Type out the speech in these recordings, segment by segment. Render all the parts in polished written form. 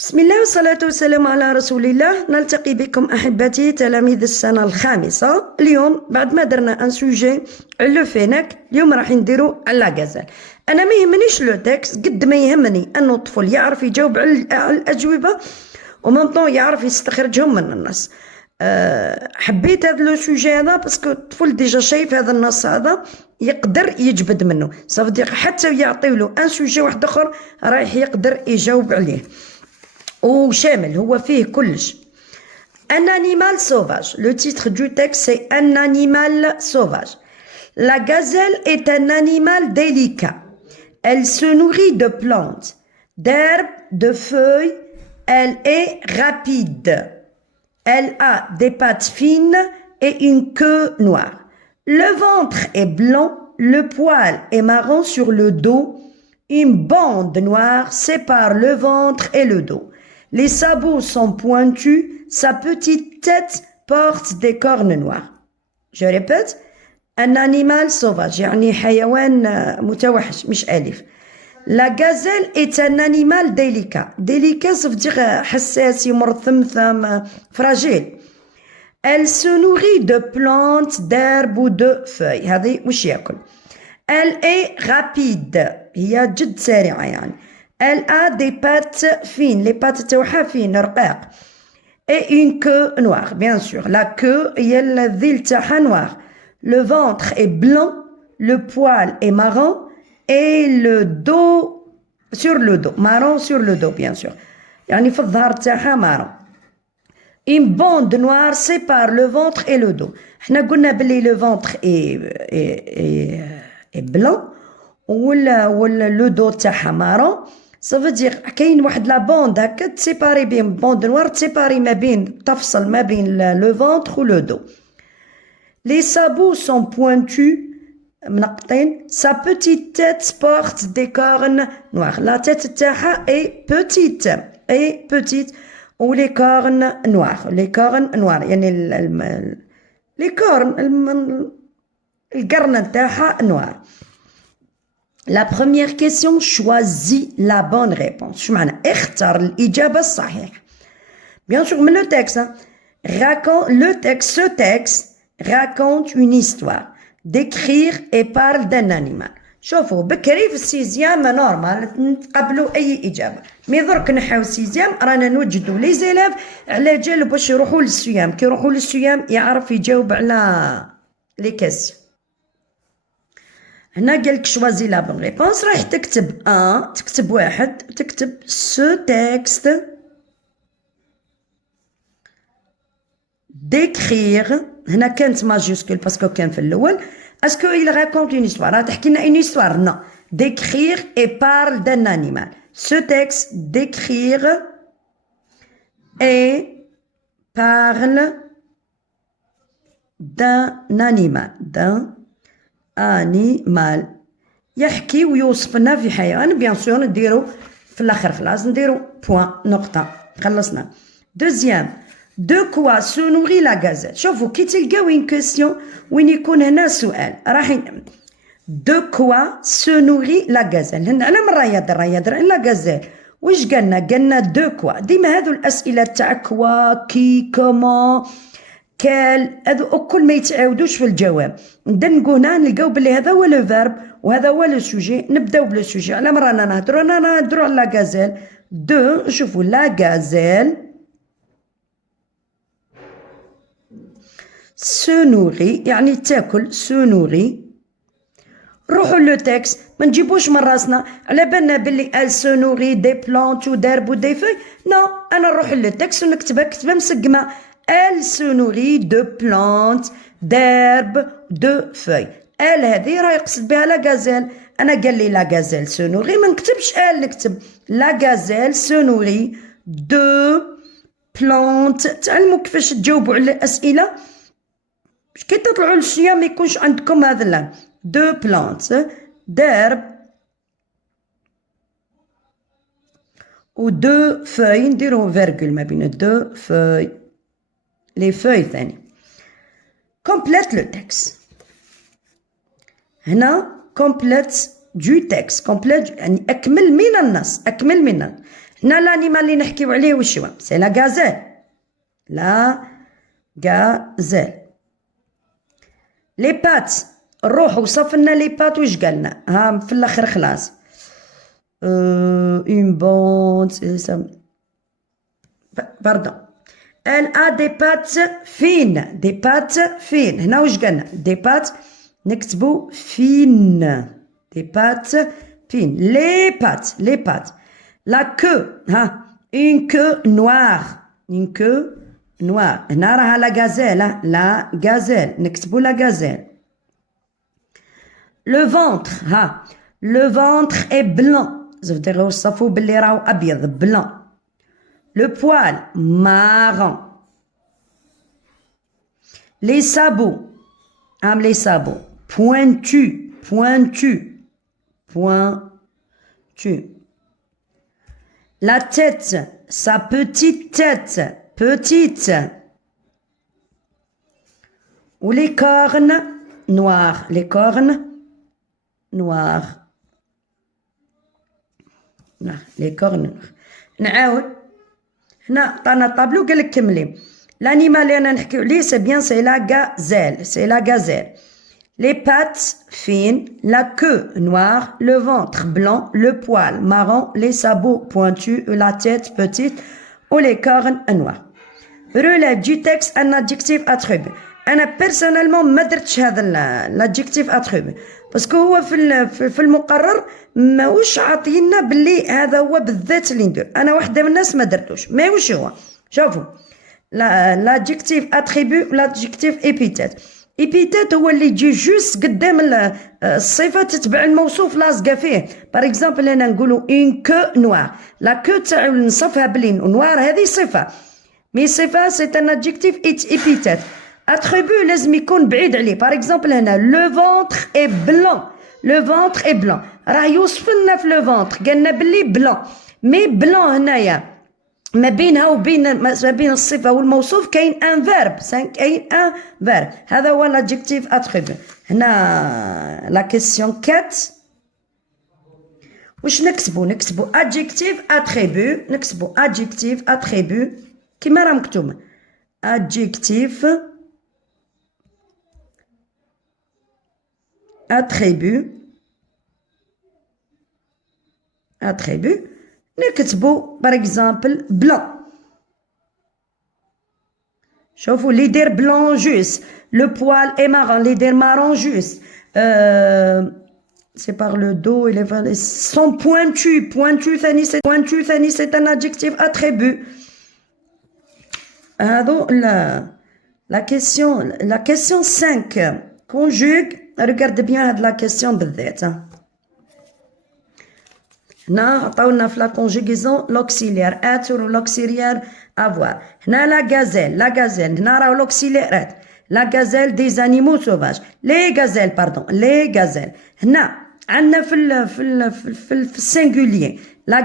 بسم الله والصلاة والسلام على رسول الله. نلتقي بكم أحبتي تلاميذ السنة الخامسة. اليوم بعد ما درنا ان سوجي على فينك، اليوم راح نديرو على غزال. أنا ما يهمنيش لو تكست قد ما يهمني أنه الطفل يعرف يجاوب على الأجوبة ومنطون يعرف يستخرجهم من النص. حبيت هذا لو سوجي هذا باسكو الطفل ديجا شايف هذا النص هذا يقدر يجبد منه، صافي حتى يعطيولو ان سوجي واحد اخر رايح يقدر يجاوب عليه وشامل هو فيه كلش. Un animal sauvage. Le titre du texte c'est Un animal sauvage. La gazelle est un animal délicat. Elle se nourrit de plantes, d'herbes, de feuilles. Elle est rapide. Elle a des pattes fines et une queue noire. Le ventre est blanc, le poil est marron sur le dos. Une bande noire sépare le ventre et le dos. Les sabots sont pointus, sa petite tête porte des cornes noires. Je répète, un animal sauvage, يعني حيوان متوحش مش أليف. La gazelle est un animal délicat. Délicat, ça veut dire حساس يمر ثمثم fragile. Elle se nourrit de plantes, d'herbes ou de feuilles. هذه وش ياكل. Elle est rapide. هي جد سريعة يعني. Elle a des pattes fines. Les pattes تاعها fines رقاق. Et une queue noire, bien sûr. La queue هي الذيل تاعها noir. Le ventre est blanc. Le poil est marron. Et le dos sur le dos. Marron sur le dos, bien sûr. يعني في الظهر تاعها marron. Une bande noire sépare le ventre et le dos. احنا قلنا بلي le ventre est blanc ولا le dos تاعها marron. Ça veut dire كاين واحد لا بوند هكا تسيباري بين بوند نوار تسيباري ما بين تفصل ما بين لو فونتر و لو دو. Les sabots sont pointus منقطين. Sa petite tête porte des cornes noires. La tête تاعها est petite و les cornes noires. Les cornes noires يعني les cornes القرن تاعها noir. La première question, choisis la bonne réponse. شو معنى؟ اختر الإجابة الصحيحة. Bien sûr, mais le texte, ce texte raconte une histoire. Décrire et parle d'un animal. شوفوا بكري في السيزيام نورمال نتقبلوا أي إجابة. مي درك نحاو السيزيام رانا نوجدوا لي زيلاف على جال باش يروحوا للسيام. كي يروحوا للسيام يعرف يجاوب على لي كاسيون. هنا قالك شوازي لا بون ريبونس راح تكتب تكتب واحد تكتب سو تكست ديكريغ. هنا كانت ماجيسكول باسكو كان في الاول. اسكو il raconte une histoire راه تحكي لنا une histoire. non. décrire et parle d'un animal. ce texte décrire et parle d'un animal يحكي ويوصف لنا في حيوان. بيان سور نديرو في الاخر خلاص نديرو بوان نقطة خلصنا. دوزيام دو كوا سو نوري لا غازيل. شوفوا كي تلقاو ان كيسيون وين يكون هنا سؤال راح دو كوا سو نوري لا غازيل. هنا على من راه لا غازيل واش قالنا دو كوا. ديما هذو الاسئله تاع كوا كي كومون كال هذو كل ما يتعاودوش في الجواب. ندنقو هنا نلقاو بلي هذا هو لو فيرب وهذا هو لو سوجي. نبداو بلو سوجي. على رانا نهضروا على لا غازيل. دو شوفوا لا غازيل سو نوري يعني تاكل. سو نوري. روحوا لو تكست ما نجيبوش من راسنا على بالنا بلي ال سو نوري دي بلانت و دارب و دي في. نو انا نروح لو تكست ونكتبها كتبه مسقمه. Elle se nourrit de plantes, d'herbes, de feuilles. Elle هذه راه يقصد بها لا غازيل. أنا قال لي لا غازيل se nourrit ما نكتبش elle نكتب لا غازيل se nourrit de plantes. تعلموا كيفاش تجاوبوا على الأسئلة باش كي تطلعوا للصيام ما يكونش عندكم هذا اللام. de plantes, d'herbes و de feuilles. نديرو فيرغول ما بين de feuilles. les feuilles ثاني. complète le texte. هنا complète du texte. complète يعني أكمل من النص. هنا l'animal اللي نحكيو عليه وش هو؟ سي لا غازيل. لا غازيل. لي بات، نروح وصفنا لي بات واش قالنا؟ ها في الاخر خلاص. اون بوند باردون. Elle a des pattes fines. Des pattes fines. هنا واش قالنا؟ des pattes نكتبو fines. Des pattes fines. Les pattes. Les pattes. La queue. ها une queue noire. Une queue noire. هنا راها la gazelle. La gazelle. نكتبو la gazelle. Le ventre. ها le ventre est blanc. Ça veut dire وصفو باللي راهو أبيض blanc. Le poil, marron. Les sabots, les sabots, pointus, pointus, pointus. La tête, sa petite tête, petite. Ou les cornes, noirs, les cornes, noirs. Les cornes, noirs. نعاود. هنا عطانا طابلو قال لك كملي. l'animal اللي انا نحكيو عليه سي بيان سي لا غازيل. سي لا غازيل. les pattes fines, la queue noire, le ventre blanc, le poil marron, les sabots pointus, la tête petite ou les cornes noirs. relève du texte un adjectif attribut. انا بيرسونيلمون ما درتش هذا l'adjectif attribut باسكو هو في المقرر ماهوش عاطينا باللي هذا هو بالذات اللي ندير. انا وحده من الناس ما درتوش. ما واش هو؟ شوفوا l'adjectif attribut l'adjectif épithète. épithète هو اللي يجي جوست قدام الصفه تتبع الموصوف لاصقه فيه. باغ اكزومبل هنا نقولوا une queue noire. لا كو تاعو نصفها بلي نوار هذه صفه مي صفه سي ان adjectif épithète. attribut لازم يكون بعيد عليه. باغ اكزومبل هنا le ventre est blanc. le ventre est blanc راه يوصف لنا في لو فونتر قالنا بلي بلون. مي بلون هنايا ما بينها وبين ما بين الصفه والموصوف كاين ان فيرب. كاين ان فيرب. هذا هو l'adjectif attribut. هنا لا كيسيون 4 واش نكتبو adjectif attribut. نكتبو adjectif attribut كيما راه مكتوب. adjectif attribut نكتبو par exemple blanc. شوفوا اللي يدير blanc juste. le poil est marron. اللي يدير marron juste. c'est par le dos et les sont pointus. pointu ثاني c'est un adjectif attribut. هذو la question 5 conjugue. regarde bien هاد la question بالذات. هنا عطاونا في la conjugaison l'auxiliaire être ou l'auxiliaire avoir. هنا la gazelle. هنا راهو l'auxiliaire être. la gazelle des animaux sauvages. les gazelles. هنا عندنا في السينغولير la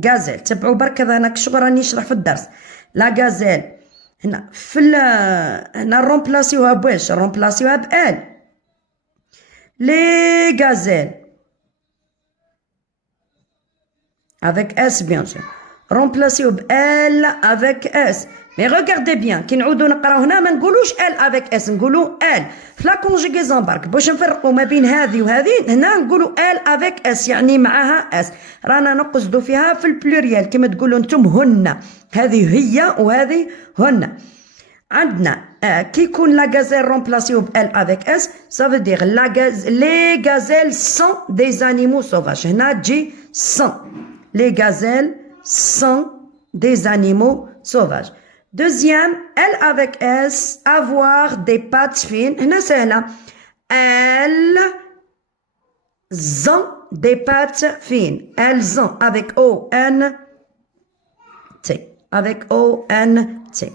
gazelle. تبعوا برك هذا شغل راني نشرح في الدرس. la gazelle هنا هنا نرومبلاسيوها بواش؟ نرومبلاسيوها بال. les gazelles avec S bien sûr. remplacez بال avec S. mais regardez bien كي نعودو نقراو هنا ما نقولوش ال avec S. نقولو ال في لا كونجيغيزون برك باش نفرقوا ما بين هذه وهذه. هنا نقولوا ال avec S يعني معاها S. رانا نقصدو فيها في البلوريال كما تقولوا نتوم هن. هذه هي وهذه هن. عندنا كي يكون لا غازيل رومبلاسيو بال avec S ça veut dire les gazelles sont des animaux sauvages. هنا تجي sont. les gazelles sont des animaux sauvages. deuxième L avec S avoir des pattes fines. هنا سهلة. elles ont des pattes fines. elles ont avec O N T. avec O N T.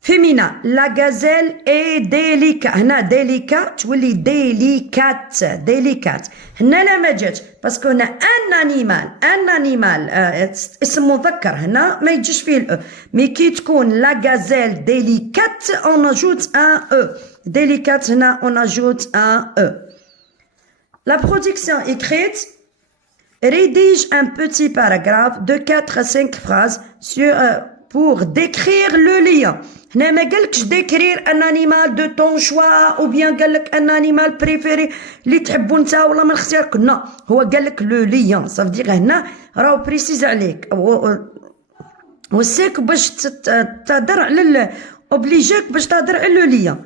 féminin la gazelle est délicate. هنا délicate تولي délicate. هنا لا ما جاتش باسكو هنا ان انيمال اسم مذكر هنا ما يجيش فيه الاو. مي كي تكون لا غازيل délicate on ajoute un e. délicate هنا on ajoute un e. la production écrite rédige un petit paragraphe de 4 à 5 phrases pour décrire le lien. هنا ما قالكش décrire un animal de ton choix ou bien قالك un animal préféré اللي تحبو نتا ولا من اختيارك. لا هو قالك le lien. ça veut dire هنا راهو بريسيز عليك وسيك باش تهدر على اوبليجيك باش تهدر على لو ليان.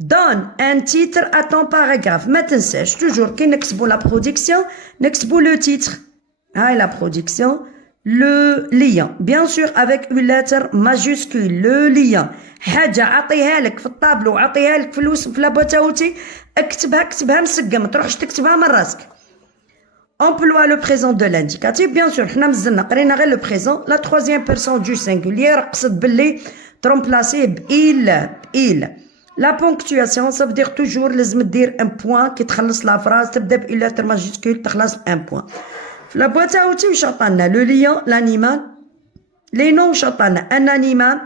donne un titre à ton paragraphe. ما تنساش توجور كي نكتبو لا برودكسيون نكتبو لو تيتر. هاي لا برودكسيون le lien bien sûr avec une lettre majuscule. le lien حاجة عطيها لك في الطابلو عطيها لك في لابوتاوتي اكتبها مسقم ما تروحش تكتبها من راسك. emploie le présent de l'indicatif bien sûr حنا مزلنا قرينا غير le présent. la troisième personne du singulier قصد باللي ترومبلاسيه بإل. la ponctuation ça veut dire toujours لازم دير ان بوان كي تخلص لا فراز تبدا بإل lettre majuscule تخلص بان بوان. في لابواط اوتي واش عطانا لو ليون لانيمال لي نون واش عطانا ان انيمال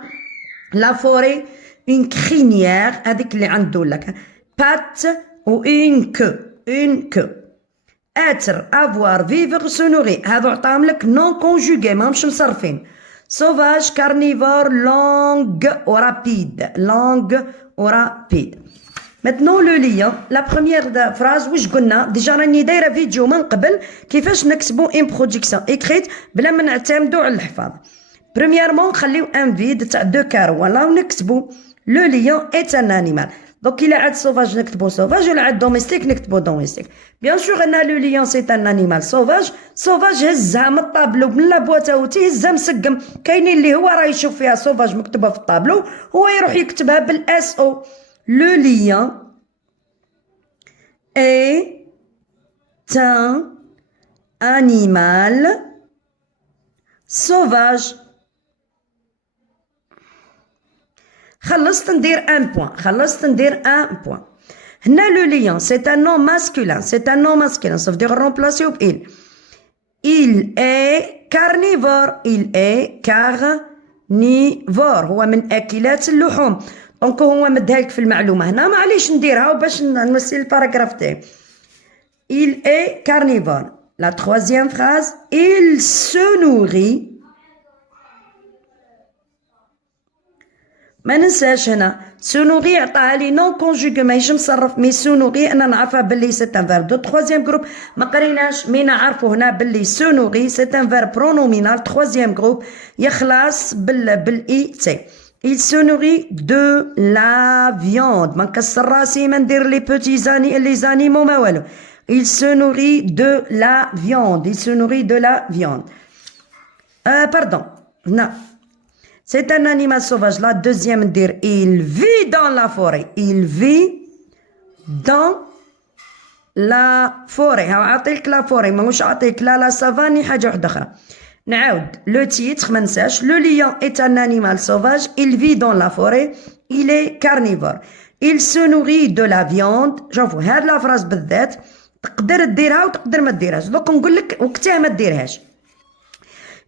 لا فوري اون كرينيير هذيك اللي عنده لك بات و اون كو اتر افوار فيفر سونوري هذو عطاهم لك نون كونجوغي ماهمش مصرفين. سوفاج كارنيفور لونغ و رابيد. Maintenant le lien, la première phrase واش قلنا ديجا راني دايره فيديو من قبل كيفاش نكتبوا ان برودكسيون اكريت بلا ما نعتمدوا على الحفاظ. بريميرمون نخليو ان فيد تاع دو كار ولا ونكتبوا لو ليون ايت ان انيمال. دونك الا عاد سوفاج نكتبوا سوفاج ولا عاد دوميستيك نكتبوا دوميستيك. بيان سور ان لو ليون سي ان انيمال سوفاج هزها من الطابلو من لابواط اوتي هزها مسقم. كاينين اللي هو راه يشوف فيها سوفاج مكتوبه في الطابلو هو يروح يكتبها بالاس او. Le lien est un animal sauvage. خلصت ندير ان بوان. هنا لو ليون c'est un nom masculin ça veut dire remplacer ou il est carnivore هو من اكلات اللحوم. دونك هو مدهالك في المعلومه هنا معليش نديرها وباش نمسي الباراغراف تاعي. il est carnivore. la troisième phrase il se nourrit. ما ننساش هنا se nourrit عطاها لي نون كونجوغي ماهيش مصرف مي se nourrit انا نعرفها باللي سي ان فيرب دو تروازيام جروب ما قريناش مي نعرفو هنا باللي se nourrit سي ان فيرب برونومينال تروازيام جروب يخلص بالاي تي. il se nourrit de la viande. ما نكسر راسي ما ندير لي les animaux ما والو. il se nourrit de la viande. pardon non c'est un animal sauvage. la deuxième ندير il vit dans la forêt. ها عطيك لا فوري ماهوش عطيك لا سافاني حاجه واحده اخرى. نعاود لو تيتر ما نساش لو ليون est un animal sauvage. il vit dans la forêt. il est carnivore. il se nourrit de la viande. شوفوا هاد لا فراس بالذات تقدر ديرها وتقدر ما ديرهاش. دوك نقول لك وقتها ما ديرهاش.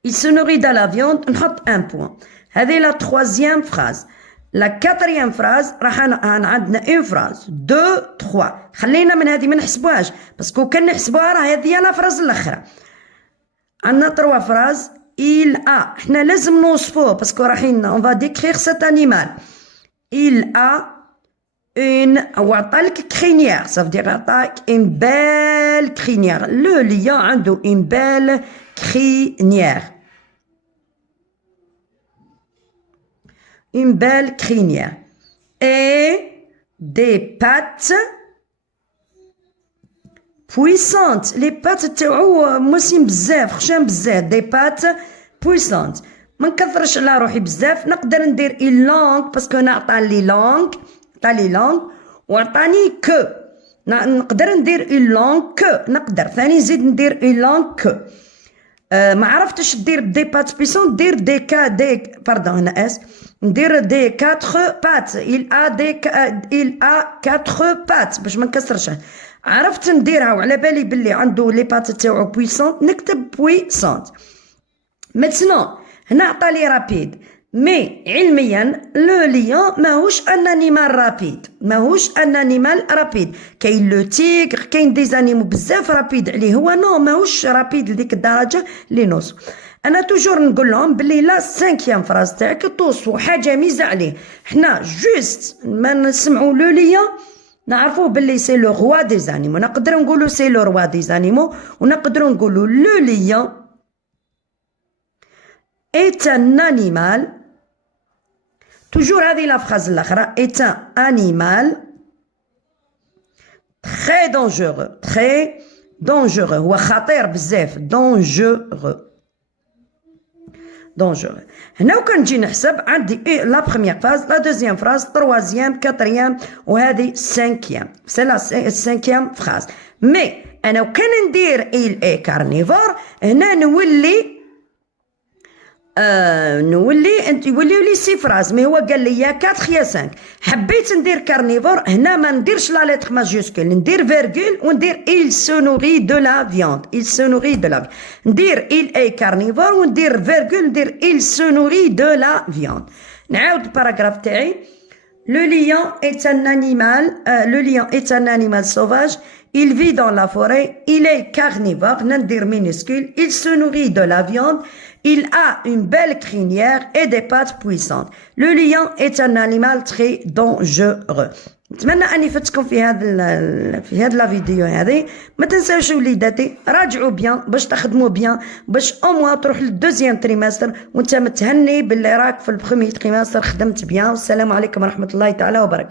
il se nourrit de la viande نحط ان بوان. هذه لا troisième phrase. لا quatrième phrase راح عندنا اون فراز دو تخوا. خلينا من هذه ما نحسبوهاش باسكو كان نحسبوها راه هذه لا فراز الاخرى. عندنا 3 phrases. il a حنا لازم نوصفوه باسكو رايحين on va décrire cet animal. il a une وعطالك crinière ça veut dire عطاك une belle crinière. le lion عنده une belle crinière et des pattes puissante. les pattes تاعو موسين بزاف خشام بزاف. des pattes puissante. ما نكثرش على روحي بزاف. نقدر ندير une langue باسكو انا عطاني لونغ وعطاني كو. نقدر ندير une langue كو. نقدر ثاني نزيد ندير une langue كو. ما عرفتش دير دي بات puissant دير دي باردون هنا ندير دي 4 pattes. il a 4 pattes باش ما نكسرش. عرفت نديرها وعلى بالي باللي عنده لي بات تاعو بويسونت نكتب بويسونت. ماتنون هنا عطالي رابيد مي علميا لو ليون ماهوش ان انيمال رابيد، ماهوش ان انيمال رابيد. كاين لو تيغر، كاين دي زانيمو بزاف رابيد عليه، هو نو ماهوش رابيد لديك الدرجه اللي نوصل. انا توجور نقول لهم بلي لا سانكيام فراز تاعك توصفوا حاجه ميزه عليه. حنا جوست ما نسمعوا لو ليون نعرفوه بلي سي لو روا دي زانيمو، نقدروا نقولوا سي لو روا دي زانيمو، ونقدروا نقولوا لو ليون est un animal. Toujours هذه la phrase الأخرى est un animal très dangereux. Très dangereux. هو خطير بزاف. dangereux. dangereux. هنا وكنجي نحسب عندي لا بروميير فاز، لا دوزيام فراز، تروازيام، كاتريام، وهذه سانكيام. سي لا سانكيام فراز. مي أنا وكان ندير il est carnivore هنا نولي يوليو لي سي فراز. مي هو قال لي يا 4 يا 5. حبيت ندير كارنيفور هنا ما نديرش لا لتر ماجيسكول، ندير فيرغول وندير il se nourrit de la viande. il se nourrit de la viande. ندير il est carnivore وندير فيرغول ندير il se nourrit de la viande. نعاود الباراغراف تاعي. Le lion est un animal, le lion est un animal sauvage. Il vit dans la forêt. Il est carnivore. ندير minuscule. Il se nourrit de la viande. Il a une belle crinière et des pattes puissantes. Le lion est un animal très dangereux. نتمنى اني فتكم في هذا لا فيديو هذه. ما تنساوش وليداتي راجعوا بيان باش تخدموا بيان، باش او موا تروح للدوزيام تريمستر وانت متهني باللي راك في البروميي تريمستر خدمت بيان. والسلام عليكم ورحمه الله تعالى وبركاته.